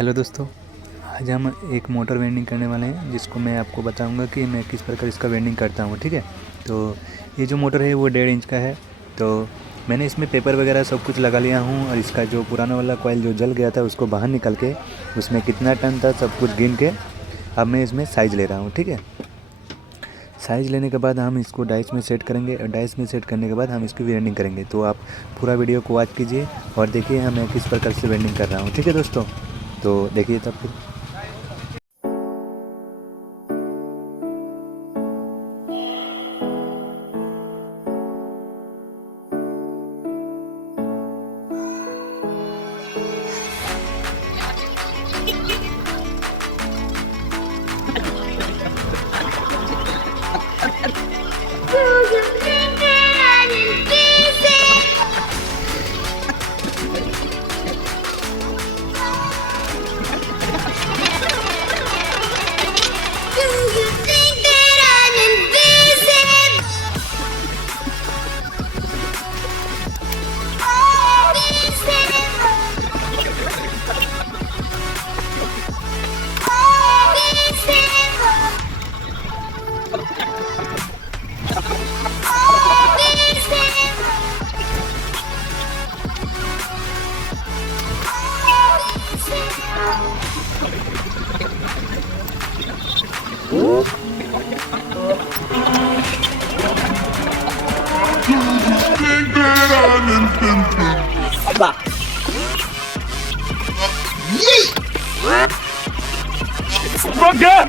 हेलो दोस्तों, आज हम एक मोटर वेल्डिंग करने वाले हैं जिसको मैं आपको बताऊंगा कि मैं किस प्रकार इसका वेल्डिंग करता हूं। ठीक है, तो ये जो मोटर है वो 1.5 इंच का है। तो मैंने इसमें पेपर वगैरह सब कुछ लगा लिया हूं और इसका जो पुराना वाला कॉइल जो जल गया था उसको बाहर निकल के उसमें कितना टन था सब कुछ गिन के अब मैं इसमें साइज़ ले रहा हूँ। ठीक है, साइज़ लेने के बाद हम इसको डाइस में सेट करेंगे और डाइस में सेट करने के बाद हम इसकी वेल्डिंग करेंगे। तो आप पूरा वीडियो को वॉच कीजिए और देखिए मैं किस प्रकार से वेल्डिंग कर रहा हूँ। ठीक है दोस्तों, तो देखिए तब फिर। Agar!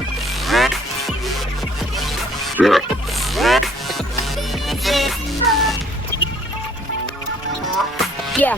Yeah.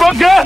Agar!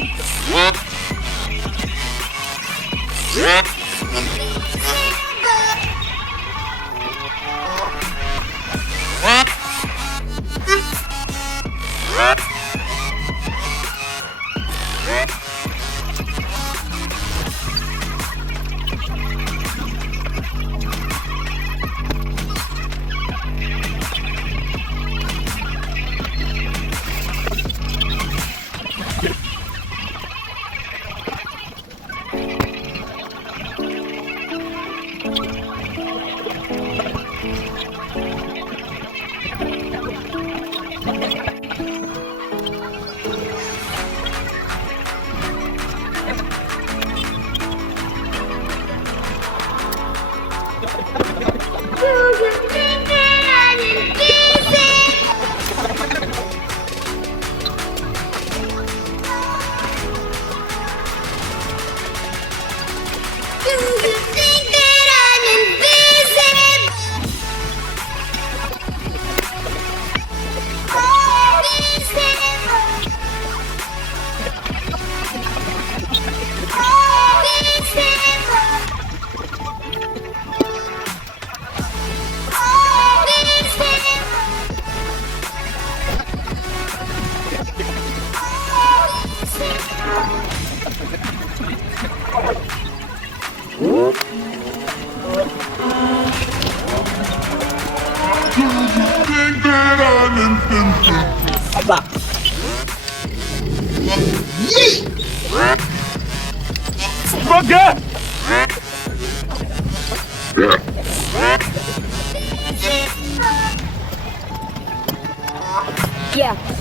Yeah.